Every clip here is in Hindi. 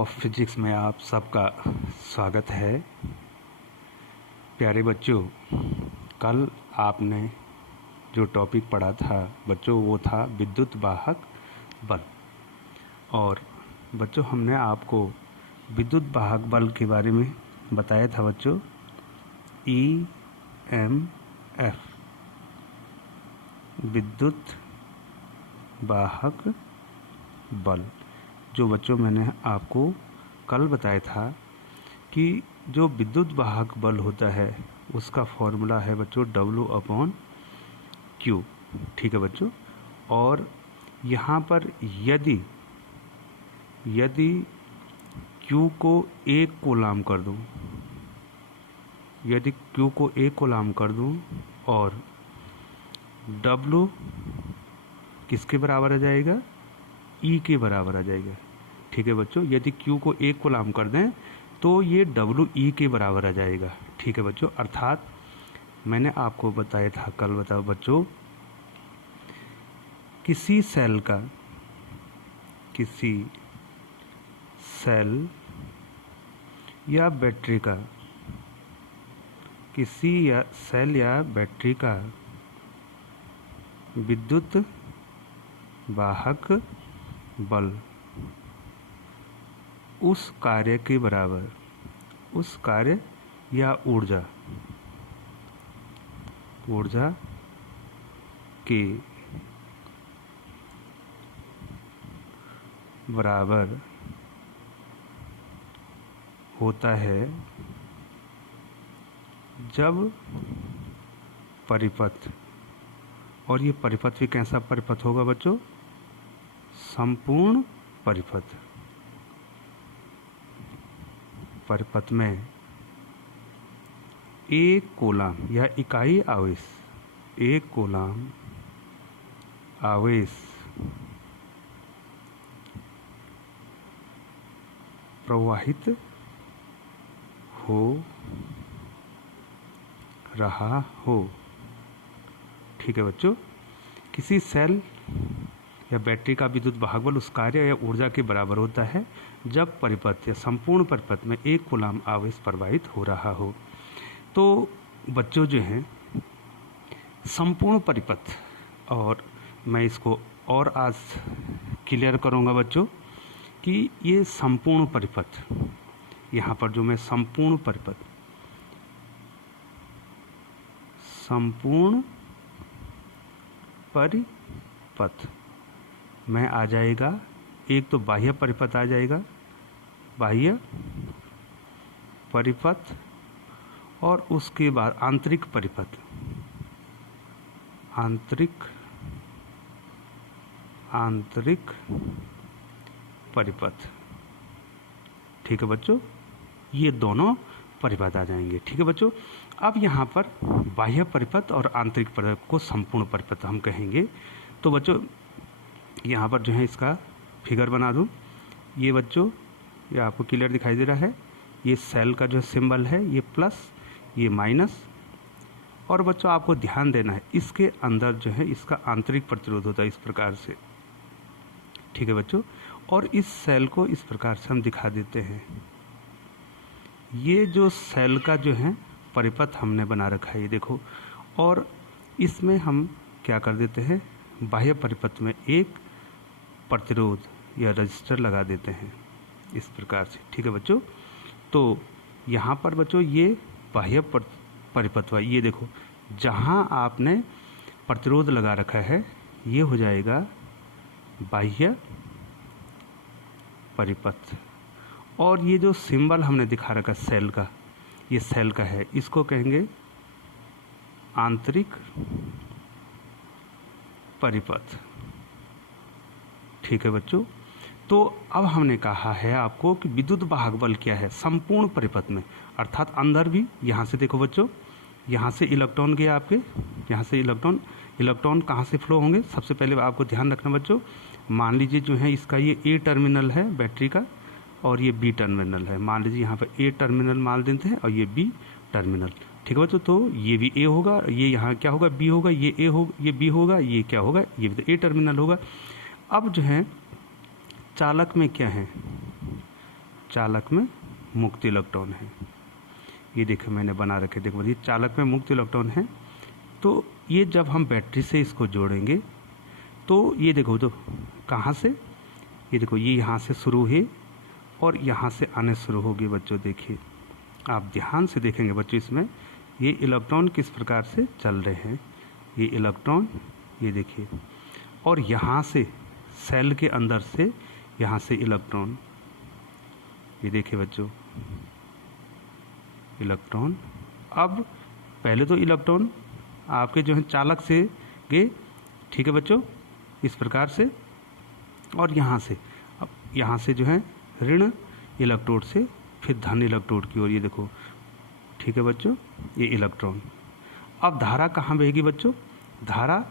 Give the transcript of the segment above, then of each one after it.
ऑफ फिजिक्स में आप सबका स्वागत है। प्यारे बच्चों, कल आपने जो टॉपिक पढ़ा था बच्चों वो था विद्युत वाहक बल। और बच्चों हमने आपको विद्युत वाहक बल के बारे में बताया था बच्चों EMF, विद्युत वाहक बल। जो बच्चों मैंने आपको कल बताया था कि जो विद्युत वाहक बल होता है उसका फॉर्मूला है बच्चों W/Q। ठीक है बच्चों। और यहाँ पर यदि Q को 1 कूलाम कर दूँ, यदि Q को 1 कूलाम कर दूँ और W किसके बराबर आ जाएगा? E के बराबर आ जाएगा। ठीक है बच्चों। यदि Q को 1 कूलाम कर दें तो ये WE के बराबर आ जाएगा। ठीक है बच्चों। अर्थात मैंने आपको बताया था कल, बताओ बच्चों, किसी सेल या बैटरी का, सेल या बैटरी का विद्युत वाहक बल उस कार्य के बराबर, उस कार्य या ऊर्जा के बराबर होता है जब परिपथ, और ये परिपथ भी कैसा परिपथ होगा बच्चों? संपूर्ण परिपथ। परिपथ में एक कूलाम या इकाई आवेश, एक कूलाम आवेश प्रवाहित हो रहा हो। ठीक है बच्चों। किसी सेल या बैटरी का विद्युत वाहक बल उस कार्य या ऊर्जा के बराबर होता है जब परिपथ या संपूर्ण परिपथ में 1 कूलाम आवेश प्रवाहित हो रहा हो। तो बच्चों जो हैं संपूर्ण परिपथ, और मैं इसको और आज क्लियर करूंगा बच्चों कि ये संपूर्ण परिपथ, यहाँ पर जो मैं संपूर्ण परिपथ में आ जाएगा। एक तो बाह्य परिपथ आ जाएगा, बाह्य परिपथ, और उसके बाद आंतरिक परिपथ, आंतरिक परिपथ। ठीक है बच्चों। ये दोनों परिपथ आ जाएंगे। ठीक है बच्चों। अब यहाँ पर बाह्य परिपथ और आंतरिक परिपथ को संपूर्ण परिपथ हम कहेंगे। तो बच्चों यहाँ पर जो है इसका फिगर बना दूँ। ये बच्चों ये आपको क्लियर दिखाई दे रहा है। ये सेल का जो सिंबल है ये प्लस, ये माइनस। और बच्चों आपको ध्यान देना है इसके अंदर जो है इसका आंतरिक प्रतिरोध होता है इस प्रकार से। ठीक है बच्चों। और इस सेल को इस प्रकार से हम दिखा देते हैं। ये जो सेल का जो है परिपथ हमने बना रखा है, ये देखो। और इसमें हम क्या कर देते हैं, बाह्य परिपथ में एक प्रतिरोध या रजिस्टर लगा देते हैं इस प्रकार से। ठीक है बच्चों। तो यहाँ पर बच्चों ये बाह्य परिपथ, ये देखो जहाँ आपने प्रतिरोध लगा रखा है ये हो जाएगा बाह्य परिपथ। और ये जो सिंबल हमने दिखा रखा सेल का, ये सेल का है, इसको कहेंगे आंतरिक परिपथ। ठीक है बच्चों। तो अब हमने कहा है आपको कि विद्युत वाहक बल क्या है संपूर्ण परिपथ में, अर्थात अंदर भी। यहाँ से देखो बच्चों, यहाँ से इलेक्ट्रॉन गए आपके, यहाँ से इलेक्ट्रॉन कहाँ से फ्लो होंगे? सबसे पहले आपको ध्यान रखना बच्चों, मान लीजिए जो है इसका ये A टर्मिनल है बैटरी का और ये B टर्मिनल है। मान लीजिए यहाँ पर A टर्मिनल मान देते हैं और ये B टर्मिनल। ठीक है बच्चों। तो ये भी A होगा, ये यहाँ क्या होगा? B होगा, ये A होगा, ये B होगा, ये क्या होगा? ये भी तो A टर्मिनल होगा। अब जो है चालक में क्या है? चालक में मुक्त इलेक्ट्रॉन है। ये देखो मैंने बना रखे, देखो ये चालक में मुक्त इलेक्ट्रॉन है। तो ये जब हम बैटरी से इसको जोड़ेंगे तो ये देखो, तो कहाँ से, ये देखो ये यहाँ से शुरू है और यहाँ से आने शुरू होगी बच्चों। देखिए आप ध्यान से देखेंगे बच्चों, इसमें ये इलेक्ट्रॉन किस प्रकार से चल रहे हैं। ये इलेक्ट्रॉन, ये देखिए, और यहाँ से सेल के अंदर से यहाँ से इलेक्ट्रॉन, ये देखिए बच्चों इलेक्ट्रॉन। अब पहले तो इलेक्ट्रॉन आपके जो है चालक से गए, ठीक है बच्चों, इस प्रकार से, और यहाँ से, अब यहाँ से जो है ऋण इलेक्ट्रोड से फिर धन इलेक्ट्रोड की ओर, ये देखो, ठीक है बच्चों, ये इलेक्ट्रॉन। अब धारा कहाँ बहेगी बच्चों, धारा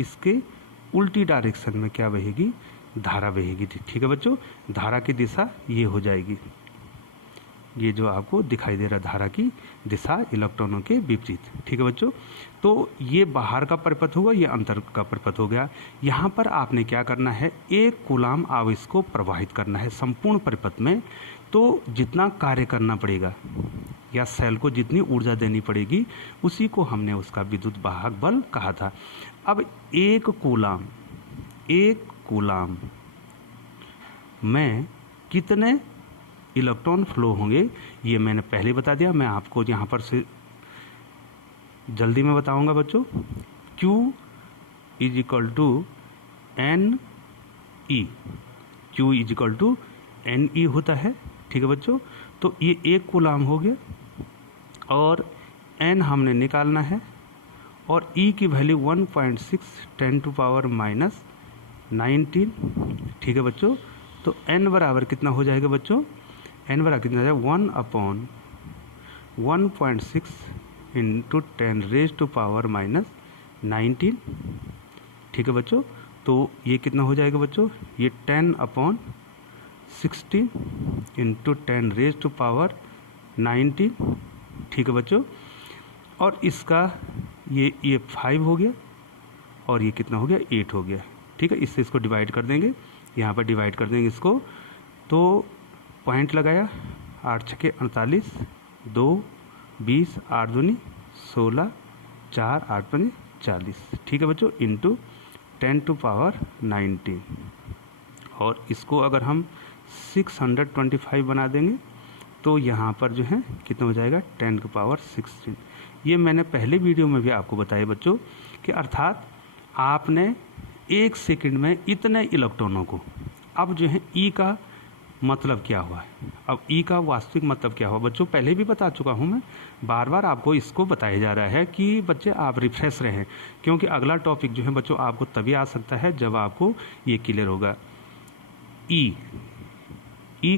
इसके उल्टी डायरेक्शन में क्या बहेगी, धारा बहेगी, ठीक है बच्चों। धारा की दिशा ये हो जाएगी, ये जो आपको दिखाई दे रहा धारा की दिशा इलेक्ट्रॉनों के विपरीत, ठीक है बच्चों। तो ये बाहर का परिपथ होगा, ये अंतर का परिपथ हो गया। यहाँ पर आपने क्या करना है, एक कूलाम आवेश को प्रवाहित करना है संपूर्ण परिपथ में। तो जितना कार्य करना पड़ेगा या सेल को जितनी ऊर्जा देनी पड़ेगी उसी को हमने उसका विद्युत वाहक बल कहा था। अब एक कूलाम में कितने इलेक्ट्रॉन फ्लो होंगे ये मैंने पहले बता दिया, मैं आपको यहाँ पर से जल्दी में बताऊंगा बच्चों। Q is equal to N E, Q is equal to N E होता है, ठीक है बच्चों। तो ये एक कूलाम हो गया और n हमने निकालना है और E की वैल्यू 1.6 10⁻⁻19, ठीक है बच्चों। तो n बराबर कितना हो जाएगा बच्चों, n बराबर कितना हो जाएगा 1/1.6 × 10⁻⁻19, ठीक है बच्चों। तो ये कितना हो जाएगा बच्चों, ये 10/16 × 10⁻⁹19, ठीक है बच्चों। और इसका ये 5 हो गया और ये कितना हो गया, 8 हो गया, ठीक है। इससे इसको डिवाइड कर देंगे, यहाँ पर डिवाइड कर देंगे इसको। तो पॉइंट लगाया, 8 × 6 = 48, 2 20, 8 दूनी 16, 4 8 5 40, ठीक है बच्चों, इंटू 10⁻19। और इसको अगर हम 625 बना देंगे तो यहाँ पर जो है कितना हो जाएगा, 10⁻16। ये मैंने पहले वीडियो में भी आपको बताया बच्चों कि अर्थात आपने 1 सेकंड में इतने इलेक्ट्रॉनों को, अब जो है ई का मतलब क्या हुआ है, अब ई का वास्तविक मतलब क्या हुआ बच्चों, पहले भी बता चुका हूँ मैं, बार बार आपको इसको बताया जा रहा है कि बच्चे आप रिफ्रेश रहें, क्योंकि अगला टॉपिक जो है बच्चों आपको तभी आ सकता है जब आपको ये क्लियर होगा। ई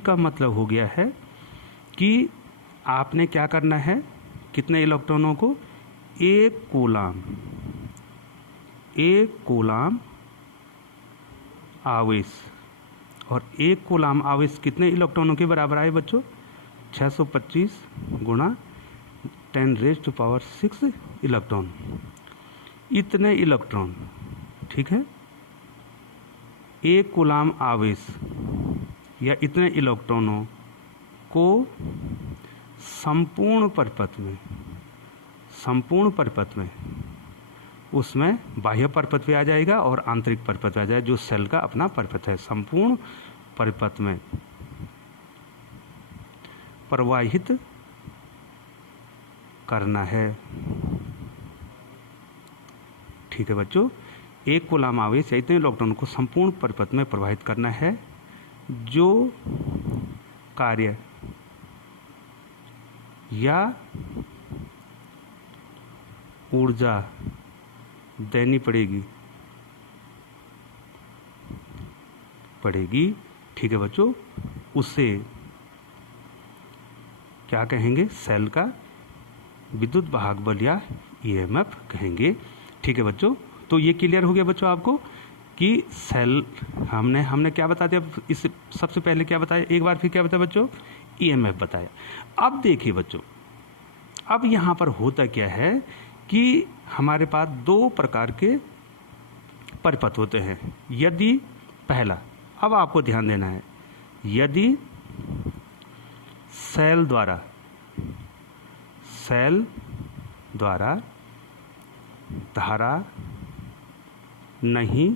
का मतलब हो गया है कि आपने क्या करना है, कितने इलेक्ट्रॉनों को, एक कूलाम आवेश, और एक कूलाम आवेश कितने इलेक्ट्रॉनों के बराबर आए बच्चों, 625 × 10⁻6 इलेक्ट्रॉन, इतने इलेक्ट्रॉन, ठीक है। एक कूलाम आवेश या इतने इलेक्ट्रॉनों को संपूर्ण परिपथ में उसमें बाह्य परिपथ भी आ जाएगा और आंतरिक परिपथ आ जाएगा, जो सेल का अपना परिपथ है, संपूर्ण परिपथ में प्रवाहित करना है, ठीक है बच्चों। एक कूलाम आवेश या इतने इलेक्ट्रॉन को संपूर्ण परिपथ में प्रवाहित करना है, जो कार्य या ऊर्जा देनी पड़ेगी, ठीक है बच्चों, उसे क्या कहेंगे, सेल का विद्युत वाहक बल या ईएमएफ कहेंगे, ठीक है बच्चों। तो ये क्लियर हो गया बच्चों आपको कि सेल, हमने क्या बता दिया, इस सबसे पहले क्या बताया, एक बार फिर क्या बताया बच्चों, ईएमएफ बताया। अब देखिए बच्चों, अब यहाँ पर होता क्या है कि हमारे पास 2 प्रकार के परिपथ होते हैं। यदि पहला, अब आपको ध्यान देना है, यदि सेल द्वारा धारा नहीं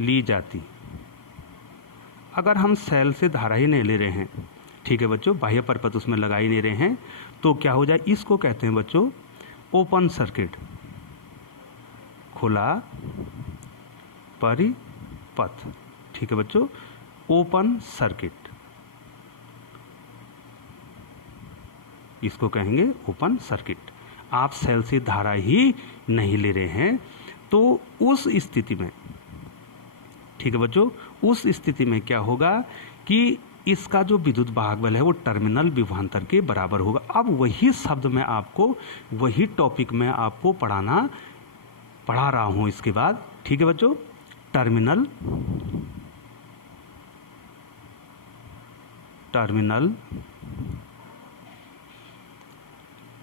ली जाती। अगर हम सेल से धारा ही नहीं ले रहे हैं, ठीक है बच्चों, बाह्य परिपथ उसमें लगा ही नहीं रहे हैं, तो क्या हो जाए, इसको कहते हैं बच्चों ओपन सर्किट, खुला परिपथ। ठीक है बच्चों, ओपन सर्किट, इसको कहेंगे ओपन सर्किट। आप सेल से धारा ही नहीं ले रहे हैं, तो उस स्थिति में, ठीक है बच्चों, उस स्थिति में क्या होगा कि इसका जो विद्युत वाहक बल है वो टर्मिनल विभवांतर के बराबर होगा। अब वही शब्द मैं आपको, वही टॉपिक में आपको पढ़ा रहा हूं इसके बाद। ठीक है बच्चों, टर्मिनल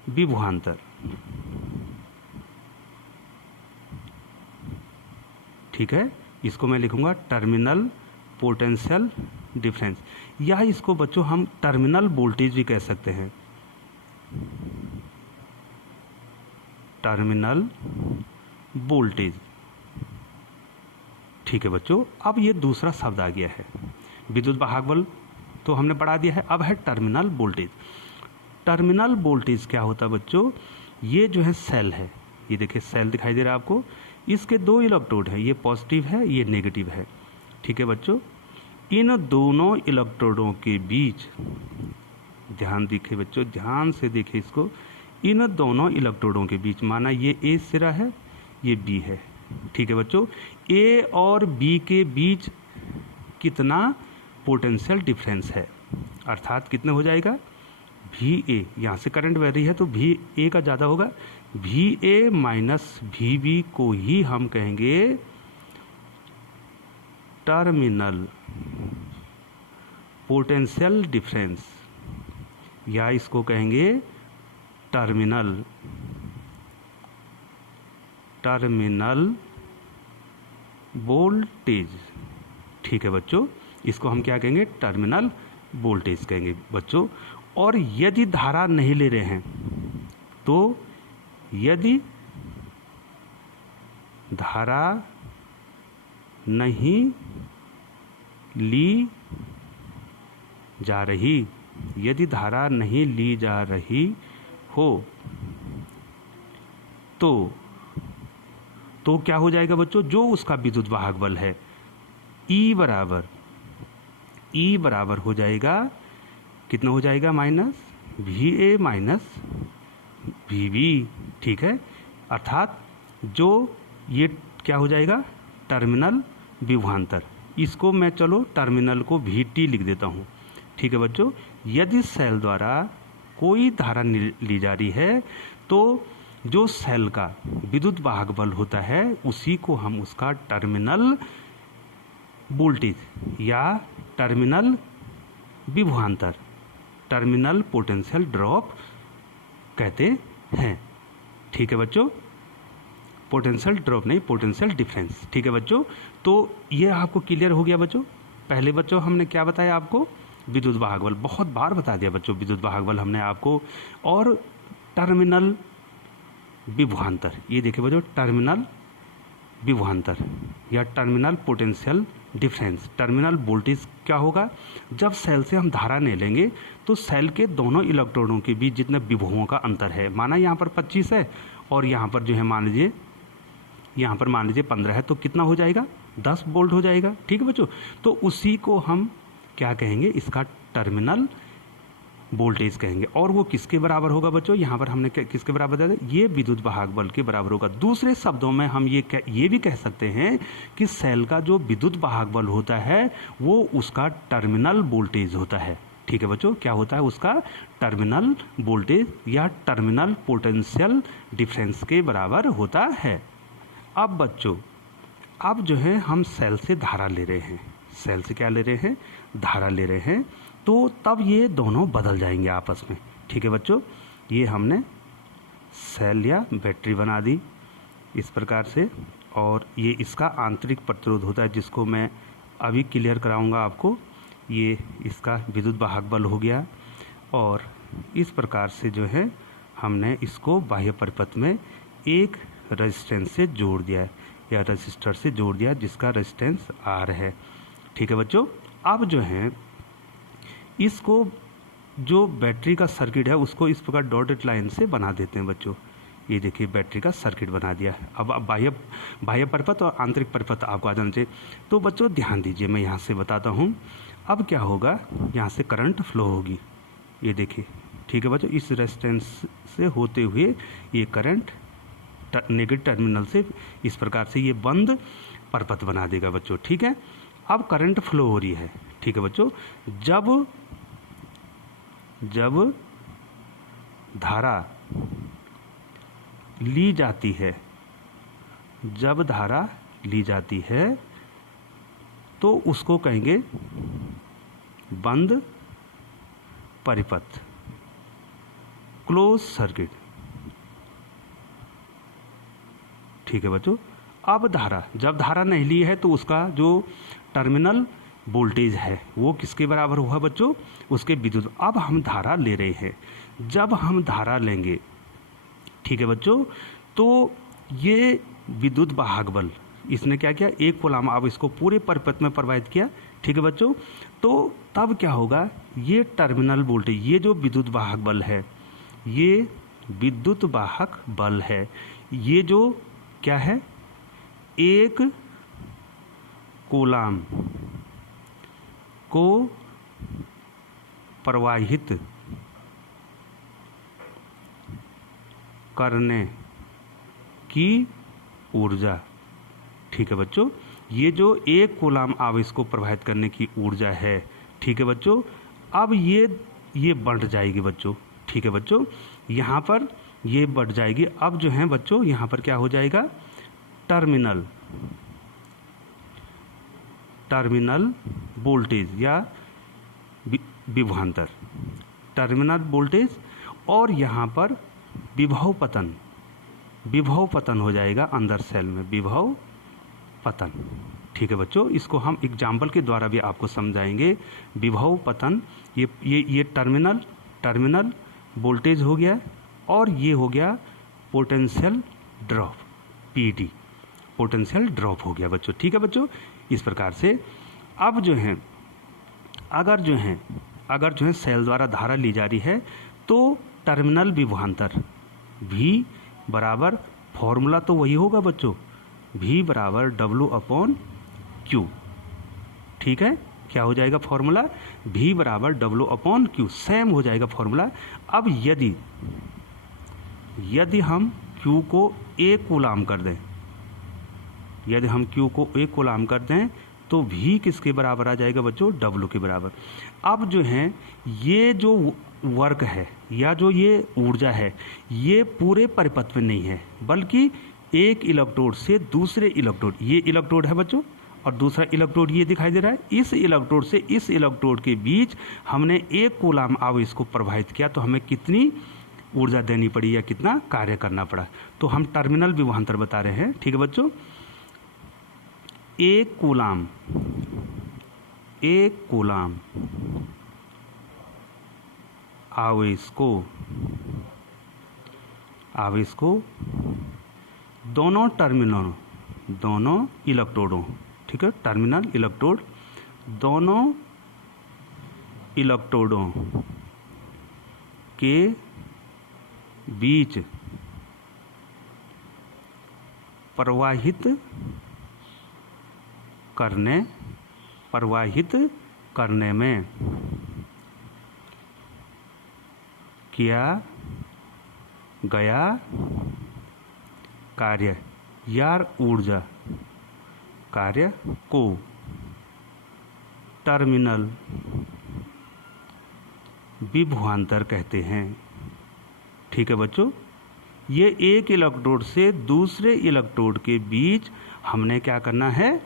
विभवांतर, ठीक है, इसको मैं लिखूंगा टर्मिनल पोटेंशियल डिफरेंस, या इसको बच्चों हम टर्मिनल वोल्टेज भी कह सकते हैं, टर्मिनल वोल्टेज। ठीक है बच्चों, अब ये दूसरा शब्द आ गया है। विद्युत वाहक बल तो हमने पढ़ा दिया है, अब है टर्मिनल वोल्टेज। टर्मिनल वोल्टेज क्या होता है बच्चों, ये जो है सेल है, ये देखिए सेल दिखाई दे रहा है आपको, इसके दो इलेक्ट्रोड है, ये पॉजिटिव है, ये नेगेटिव है। ठीक है बच्चों, इन दोनों इलेक्ट्रोडों के बीच, ध्यान देखिए बच्चों, ध्यान से देखिए इसको, इन दोनों इलेक्ट्रोडों के बीच, माना ये ए सिरा है, ये बी है। ठीक है बच्चों, ए और बी के बीच कितना पोटेंशियल डिफरेंस है, अर्थात कितने हो जाएगा, वी ए, यहाँ से करंट बह रही है तो वी ए का ज़्यादा होगा, V A minus V B को ही हम कहेंगे टर्मिनल पोटेंशियल डिफरेंस, या इसको कहेंगे टर्मिनल वोल्टेज। ठीक है बच्चों, इसको हम क्या कहेंगे, टर्मिनल वोल्टेज कहेंगे बच्चों। और यदि धारा नहीं ले रहे हैं, तो यदि धारा नहीं ली जा रही, यदि धारा नहीं ली जा रही हो, तो क्या हो जाएगा बच्चों, जो उसका विद्युत वाहक बल है ई बराबर हो जाएगा, कितना हो जाएगा, minus V A minus V B. ठीक है, अर्थात जो ये क्या हो जाएगा, टर्मिनल विभवांतर, इसको मैं चलो टर्मिनल को वी टी लिख देता हूँ। ठीक है बच्चों, यदि सेल द्वारा कोई धारा ली जा रही है, तो जो सेल का विद्युत वाहक बल होता है उसी को हम उसका टर्मिनल वोल्टेज या टर्मिनल विभवांतर, टर्मिनल पोटेंशियल ड्रॉप कहते हैं। ठीक है बच्चों, पोटेंशियल ड्रॉप नहीं, पोटेंशियल डिफरेंस। ठीक है बच्चों, तो ये आपको क्लियर हो गया बच्चों। पहले बच्चों हमने क्या बताया आपको, विद्युत वाहक बल, बहुत बार बता दिया बच्चों विद्युत वाहक बल हमने आपको, और टर्मिनल विभवांतर, ये देखिए बच्चों टर्मिनल विभवांतर या terminal potential difference. Terminal voltage क्या होगा, जब सेल से हम धारा नहीं लेंगे तो सेल के दोनों इलेक्ट्रोडों के बीच जितने विभवों का अंतर है, माना यहाँ पर 25 है और यहाँ पर जो है मान लीजिए, यहाँ पर मान लीजिए 15 है, तो कितना हो जाएगा, 10 वोल्ट हो जाएगा। ठीक है बच्चों, तो उसी को हम क्या कहेंगे, इसका टर्मिनल वोल्टेज कहेंगे। और वो किसके बराबर होगा बच्चों, यहाँ पर हमने किसके बराबर बताया, ये विद्युत वाहक बल के बराबर होगा। दूसरे शब्दों में हम ये भी कह सकते हैं कि सेल का जो विद्युत वाहक बल होता है वो उसका टर्मिनल वोल्टेज होता है। ठीक है बच्चों, क्या होता है, उसका टर्मिनल वोल्टेज या टर्मिनल पोटेंशियल डिफरेंस के बराबर होता है। अब बच्चों, अब जो है हम सेल से धारा ले रहे हैं, सेल से क्या ले रहे हैं, धारा ले रहे हैं, तो तब ये दोनों बदल जाएंगे आपस में। ठीक है बच्चों, ये हमने सेल या बैटरी बना दी इस प्रकार से, और ये इसका आंतरिक प्रतिरोध होता है जिसको मैं अभी क्लियर कराऊंगा आपको। ये इसका विद्युत वाहक बल हो गया। और इस प्रकार से जो है हमने इसको बाह्य परिपथ में एक रेजिस्टेंस से जोड़ दिया है या रजिस्टर से जोड़ दिया जिसका रेजिस्टेंस R है। ठीक है बच्चों, अब जो है इसको जो बैटरी का सर्किट है उसको इस प्रकार डॉटेड लाइन से बना देते हैं बच्चों। ये देखिए बैटरी का सर्किट बना दिया है। अब बाह्य परिपथ और आंतरिक परिपथ आपको आ जाना चाहिए। तो बच्चों ध्यान दीजिए, मैं यहाँ से बताता हूँ। अब क्या होगा, यहाँ से करंट फ्लो होगी, ये देखिए। ठीक है बच्चों, इस रेजिस्टेंस से होते हुए ये करंट नेगेटिव टर्मिनल से इस प्रकार से ये बंद परिपथ बना देगा बच्चों। ठीक है, अब करंट फ्लो हो रही है। ठीक है बच्चों, जब धारा ली जाती है, जब धारा ली जाती है तो उसको कहेंगे बंद परिपथ, क्लोज सर्किट। ठीक है बच्चों, अब जब धारा नहीं ली है तो उसका जो टर्मिनल वोल्टेज है वो किसके बराबर हुआ बच्चों, उसके विद्युत। अब हम धारा ले रहे हैं, जब हम धारा लेंगे, ठीक है बच्चों, तो ये विद्युत वाहक बल इसने क्या किया, 1 कूलाम अब इसको पूरे परिपथ में प्रवाहित किया। ठीक है बच्चों, तो तब क्या होगा, ये टर्मिनल वोल्टेज, ये जो विद्युत वाहक बल है, ये विद्युत वाहक बल है, ये जो क्या है, 1 कूलाम को प्रवाहित करने की ऊर्जा। ठीक है बच्चों, ये जो 1 कूलाम आवेश को प्रवाहित करने की ऊर्जा है, ठीक है बच्चों, अब ये बढ़ जाएगी बच्चों। ठीक है बच्चों, यहाँ पर ये बढ़ जाएगी। अब जो है बच्चों यहाँ पर क्या हो जाएगा, टर्मिनल वोल्टेज या विभवांतर, टर्मिनल वोल्टेज, और यहाँ पर विभव पतन हो जाएगा अंदर सेल में, विभव पतन। ठीक है बच्चों, इसको हम एग्जाम्पल के द्वारा भी आपको समझाएंगे। विभव पतन, ये टर्मिनल वोल्टेज हो गया, और ये हो गया potential drop, PD, potential drop हो गया बच्चों। ठीक है बच्चों, इस प्रकार से अब जो है अगर जो है सेल द्वारा धारा ली जा रही है तो टर्मिनल विभवांतर V बराबर, फॉर्मूला तो वही होगा बच्चों, V बराबर W/Q। ठीक है, क्या हो जाएगा फॉर्मूला, V बराबर W/Q, सेम हो जाएगा फॉर्मूला। अब यदि हम Q को 1 कूलाम कर दें, यदि हम Q को 1 कूलाम कर दें तो V किसके बराबर आ जाएगा बच्चों, W के बराबर। अब जो है ये जो वर्क है या जो ये ऊर्जा है, ये पूरे परिपथ में नहीं है, बल्कि एक इलेक्ट्रोड से दूसरे इलेक्ट्रोड, ये इलेक्ट्रोड है बच्चों, और दूसरा इलेक्ट्रोड ये दिखाई दे रहा है, इस इलेक्ट्रोड से इस इलेक्ट्रोड के बीच हमने 1 कूलाम आवेश को प्रवाहित किया, तो हमें कितनी ऊर्जा देनी पड़ी या कितना कार्य करना पड़ा, तो हम टर्मिनल विभवांतर बता रहे हैं। ठीक है बच्चों, 1 कूलाम आवेश को दोनों इलेक्ट्रोडों, ठीक है, टर्मिनल इलेक्ट्रोड, दोनों इलेक्ट्रोडों के बीच प्रवाहित करने में किया गया कार्य या ऊर्जा कार्य को टर्मिनल विभवांतर कहते हैं। ठीक है बच्चों, ये एक इलेक्ट्रोड से दूसरे इलेक्ट्रोड के बीच हमने क्या करना है,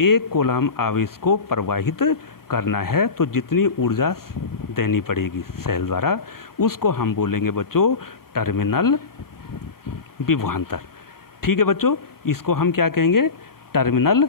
1 कूलाम आवेश को प्रवाहित करना है, तो जितनी ऊर्जा देनी पड़ेगी सेल द्वारा उसको हम बोलेंगे बच्चों टर्मिनल विभवांतर। ठीक है बच्चों, इसको हम क्या कहेंगे, टर्मिनल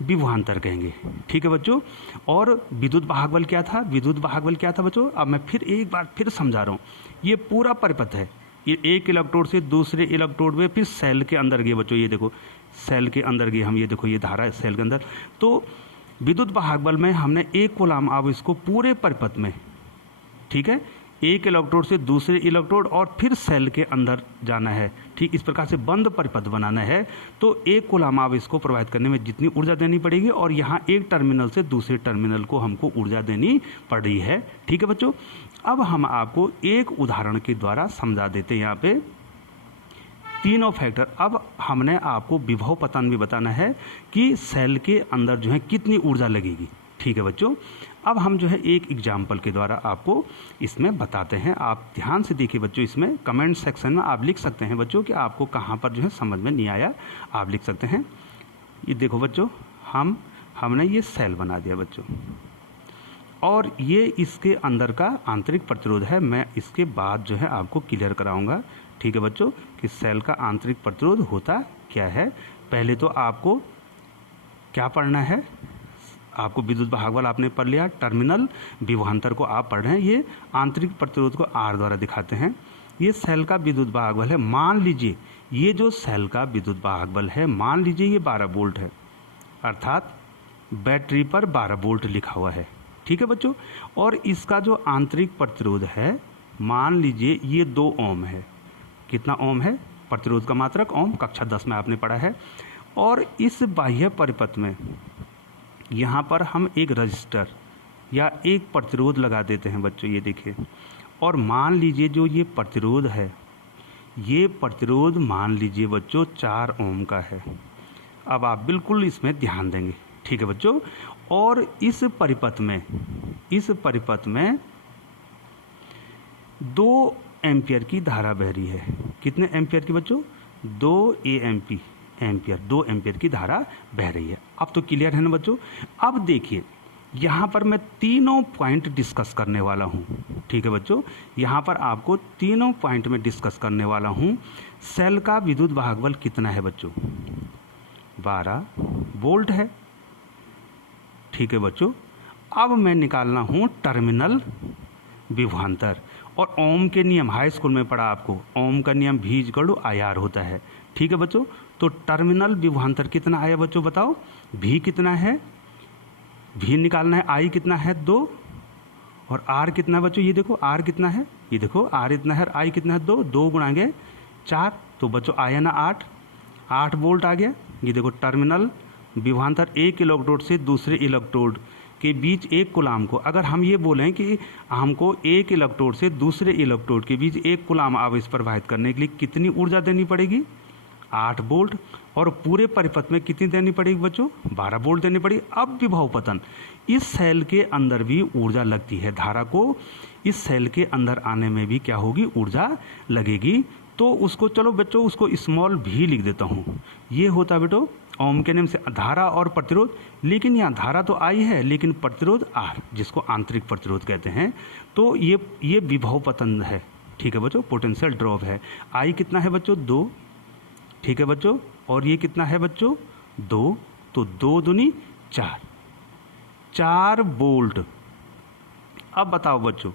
विभवांतर कहेंगे। ठीक है बच्चों। और विद्युत वाहक बल क्या था? विद्युत वाहक बल क्या था बच्चों? अब मैं फिर एक बार फिर समझा रहा हूँ। ये पूरा परिपथ है, ये एक इलेक्ट्रोड से दूसरे इलेक्ट्रोड में फिर सेल के अंदर गए बच्चों, ये देखो सेल के अंदर गए हम, ये देखो ये धारा है सेल के अंदर। तो विद्युत वाहक बल में हमने एक कूलाम आवेश को पूरे परिपथ में, ठीक है, एक इलेक्ट्रोड से दूसरे इलेक्ट्रोड और फिर सेल के अंदर जाना है। ठीक इस प्रकार से बंद परिपथ बनाना है। तो एक कूलाम आवेश को प्रवाहित करने में जितनी ऊर्जा देनी पड़ेगी और यहाँ एक टर्मिनल से दूसरे टर्मिनल को हमको ऊर्जा देनी पड़ रही है। ठीक है बच्चों। अब हम आपको एक उदाहरण के द्वारा समझा देते हैं यहाँ पे तीनों फैक्टर। अब हमने आपको विभव पतन भी बताना है कि सेल के अंदर जो है कितनी ऊर्जा लगेगी। ठीक है बच्चों। अब हम जो है एक एग्जाम्पल के द्वारा आपको इसमें बताते हैं। आप ध्यान से देखिए बच्चों, इसमें कमेंट सेक्शन में आप लिख सकते हैं बच्चों कि आपको कहाँ पर जो है समझ में नहीं आया, आप लिख सकते हैं। ये देखो बच्चों, हमने ये सेल बना दिया बच्चों, और ये इसके अंदर का आंतरिक प्रतिरोध है। मैं इसके बाद जो है आपको क्लियर कराऊंगा। ठीक है बच्चों, कि सेल का आंतरिक प्रतिरोध होता क्या है। पहले तो आपको क्या पढ़ना है, आपको विद्युत वाहक बल आपने पढ़ लिया, टर्मिनल विभवांतर को आप पढ़ रहे हैं। ये आंतरिक प्रतिरोध को आर द्वारा दिखाते हैं। ये सेल का विद्युत वाहक बल है। मान लीजिए ये जो सेल का विद्युत वाहक बल है, मान लीजिए ये 12 वोल्ट है, अर्थात बैटरी पर 12 वोल्ट लिखा हुआ है। ठीक है बच्चों। और इसका जो आंतरिक प्रतिरोध है, मान लीजिए ये 2 ओम है। कितना ओम है? प्रतिरोध का मात्रक ओम, कक्षा 10 में आपने पढ़ा है। और इस बाह्य परिपथ में यहाँ पर हम एक रजिस्टर या एक प्रतिरोध लगा देते हैं बच्चों, ये देखिए। और मान लीजिए जो ये प्रतिरोध है, ये प्रतिरोध मान लीजिए बच्चों 4 ओम का है। अब आप बिल्कुल इसमें ध्यान देंगे। ठीक है बच्चों। और इस परिपथ में 2 एम्पियर की धारा बह रही है। कितने एम्पियर की बच्चों? 2 एम्पियर, 2 एम्पियर की धारा बह रही है। अब तो क्लियर है ना बच्चों। अब देखिए यहाँ पर मैं तीनों पॉइंट डिस्कस करने वाला हूँ। ठीक है बच्चों, यहाँ पर आपको तीनों पॉइंट में डिस्कस करने वाला हूँ। सेल का विद्युत वाहक बल कितना है बच्चों? 12 वोल्ट है। ठीक है बच्चों। अब मैं निकालना हूँ टर्मिनल विभवांतर। और ओम के नियम हाई स्कूल में पढ़ा आपको, ओम का नियम V/IR होता है। ठीक है बच्चों। तो टर्मिनल विभवांतर कितना आया बच्चों, बताओ। V कितना है? V निकालना है। I कितना है? 2। और R कितना है बच्चों? ये देखो R कितना है, ये देखो R इतना है और I कितना है? 2। 2 गुणा 4, तो बच्चों आया ना 8 वोल्ट आ गया। ये देखो टर्मिनल विभवांतर एक इलेक्ट्रोड से दूसरे इलेक्ट्रोड के बीच एक कूलाम को, अगर हम ये बोलें कि हमको एक इलेक्ट्रोड से दूसरे इलेक्ट्रोड के बीच एक कूलाम आवेश प्रवाहित करने के लिए कितनी ऊर्जा देनी पड़ेगी? 8 वोल्ट। और पूरे परिपथ में कितनी देनी पड़ेगी बच्चों? 12 वोल्ट देनी पड़ेगी। अब विभव पतन, इस सेल के अंदर भी ऊर्जा लगती है। धारा को इस सेल के अंदर आने में भी क्या होगी? ऊर्जा लगेगी। तो उसको चलो बच्चों उसको स्मॉल v लिख देता हूँ। ये होता है बेटो ओम के नियम से धारा और प्रतिरोध। लेकिन यहाँ धारा तो I है लेकिन प्रतिरोध R, जिसको आंतरिक प्रतिरोध कहते हैं। तो ये विभव पतन है। ठीक है बच्चों, पोटेंशियल ड्रॉप है। I कितना है बच्चों? 2। ठीक है बच्चों। और ये कितना है बच्चों? 2। तो 2 दूनी 4 वोल्ट। अब बताओ बच्चों,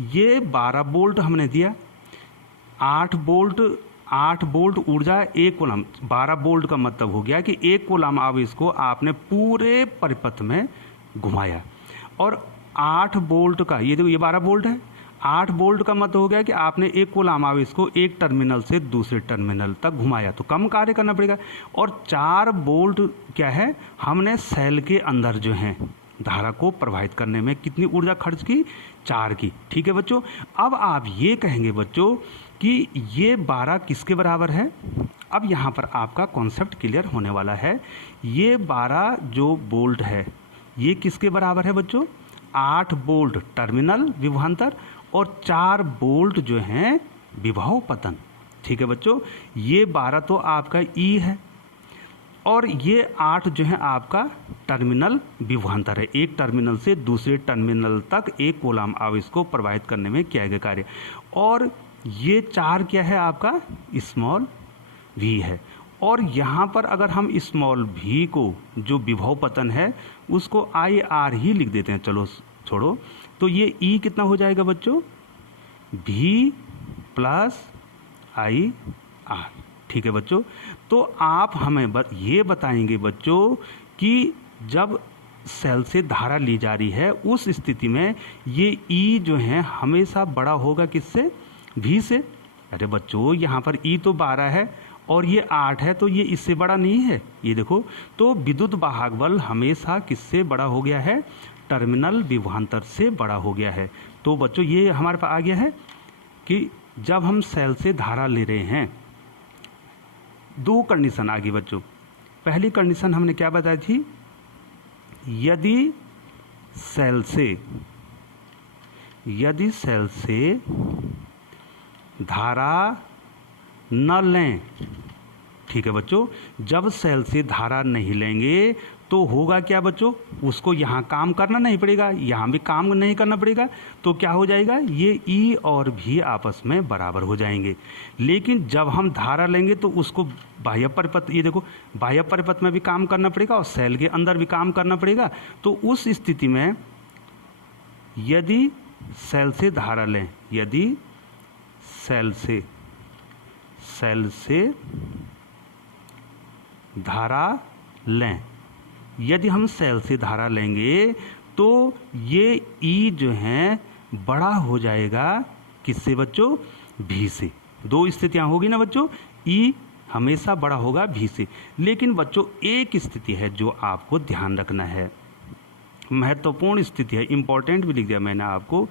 ये 12 वोल्ट हमने दिया, 8 वोल्ट ऊर्जा एक कूलाम। 12 वोल्ट का मतलब हो गया कि एक कूलाम आवेश को आपने पूरे परिपथ में घुमाया। और 8 वोल्ट का, ये देखो ये 12 वोल्ट है, 8 वोल्ट का मतलब हो गया कि आपने एक कूलाम आवेश को एक टर्मिनल से दूसरे टर्मिनल तक घुमाया, तो कम कार्य करना पड़ेगा। और 4 वोल्ट क्या है? हमने सेल के अंदर जो है धारा को प्रवाहित करने में कितनी ऊर्जा खर्च की? 4 की। ठीक है बच्चों। अब आप ये कहेंगे बच्चों कि ये 12 किसके बराबर है? अब यहाँ पर आपका कॉन्सेप्ट क्लियर होने वाला है। ये 12 जो वोल्ट है ये किसके बराबर है बच्चों? 8 वोल्ट टर्मिनल विभवांतर और 4 वोल्ट जो है विभव पतन। ठीक है बच्चों। ये 12 तो आपका E है और ये 8 जो है आपका टर्मिनल विभवांतर है। एक टर्मिनल से दूसरे टर्मिनल तक एक कूलाम आवेश को प्रवाहित करने में किया गया कार्य। और ये 4 क्या है आपका? स्मॉल v है। और यहाँ पर अगर हम स्मॉल v को, जो विभव पतन है, उसको आई आर ही लिख देते हैं, चलो छोड़ो, तो ये E कितना हो जाएगा बच्चों, v प्लस आई आर। ठीक है बच्चों, तो आप हमें ये बताएंगे बच्चों कि जब सेल से धारा ली जा रही है उस स्थिति में ये E जो है हमेशा बड़ा होगा किससे, V से। अरे बच्चों यहाँ पर E तो 12 है और ये 8 है, तो ये इससे बड़ा नहीं है, ये देखो। तो विद्युत वाहक बल हमेशा किससे बड़ा हो गया है, टर्मिनल विभवांतर से बड़ा हो गया है। तो बच्चों ये हमारे पास आ गया है कि जब हम सेल से धारा ले रहे हैं, दो कंडीशन आ गई बच्चों। पहली कंडीशन हमने क्या बताई थी, यदि सेल से धारा न लें। ठीक है बच्चों, जब सेल से धारा नहीं लेंगे तो होगा क्या बच्चों, उसको यहाँ काम करना नहीं पड़ेगा, यहाँ भी काम नहीं करना पड़ेगा, तो क्या हो जाएगा, ये E और V आपस में बराबर हो जाएंगे। लेकिन जब हम धारा लेंगे तो उसको बाह्य परिपथ, ये देखो बाह्य परिपथ में भी काम करना पड़ेगा और सेल के अंदर भी काम करना पड़ेगा। तो उस स्थिति में यदि सेल से धारा लें, यदि सेल से धारा लें, यदि हम सेल से धारा लेंगे तो ये E जो है बड़ा हो जाएगा किससे बच्चों, V से। दो स्थितियां होगी ना बच्चों, E हमेशा बड़ा होगा V से। लेकिन बच्चों एक स्थिति है जो आपको ध्यान रखना है, महत्वपूर्ण स्थिति है, इंपॉर्टेंट भी लिख दिया मैंने आपको।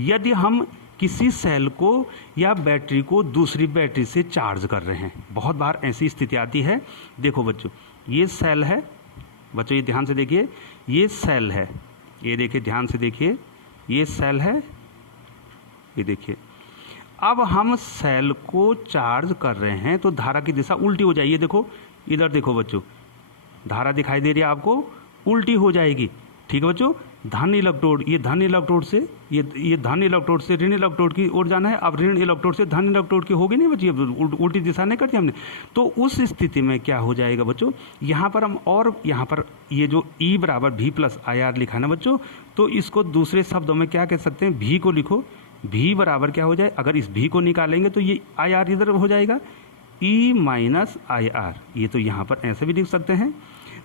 यदि हम किसी सेल को या बैटरी को दूसरी बैटरी से चार्ज कर रहे हैं, बहुत बार ऐसी स्थिति आती है। देखो बच्चों ये सेल है, बच्चों ये ध्यान से देखिए, ये सेल है, ये देखिए ध्यान से देखिए, ये सेल है, ये देखिए। अब हम सेल को चार्ज कर रहे हैं तो धारा की दिशा उल्टी हो जाएगी। देखो इधर देखो बच्चों, धारा दिखाई दे रही है आपको, उल्टी हो जाएगी। ठीक है बच्चों, धन इलेक्ट्रोड, ये धन इलेक्ट्रोड से ये धन इलेक्ट्रोड से ऋण इलेक्ट्रोड की ओर जाना है। अब ऋण इलेक्ट्रोड से धन इलेक्ट्रोड की होगी नहीं बच्ची, उल्टी दिशा नहीं करती हमने। तो उस स्थिति में क्या हो जाएगा बच्चों, यहाँ पर हम, और यहाँ पर ये जो E बराबर V प्लस आई आर लिखा है ना बच्चों, तो इसको दूसरे शब्दों में क्या कह सकते हैं, V को लिखो, V बराबर क्या हो जाए, अगर इस V को निकालेंगे तो ये आई आर इधर हो जाएगा, E माइनस आई आर, ये तो यहाँ पर ऐसे भी लिख सकते हैं।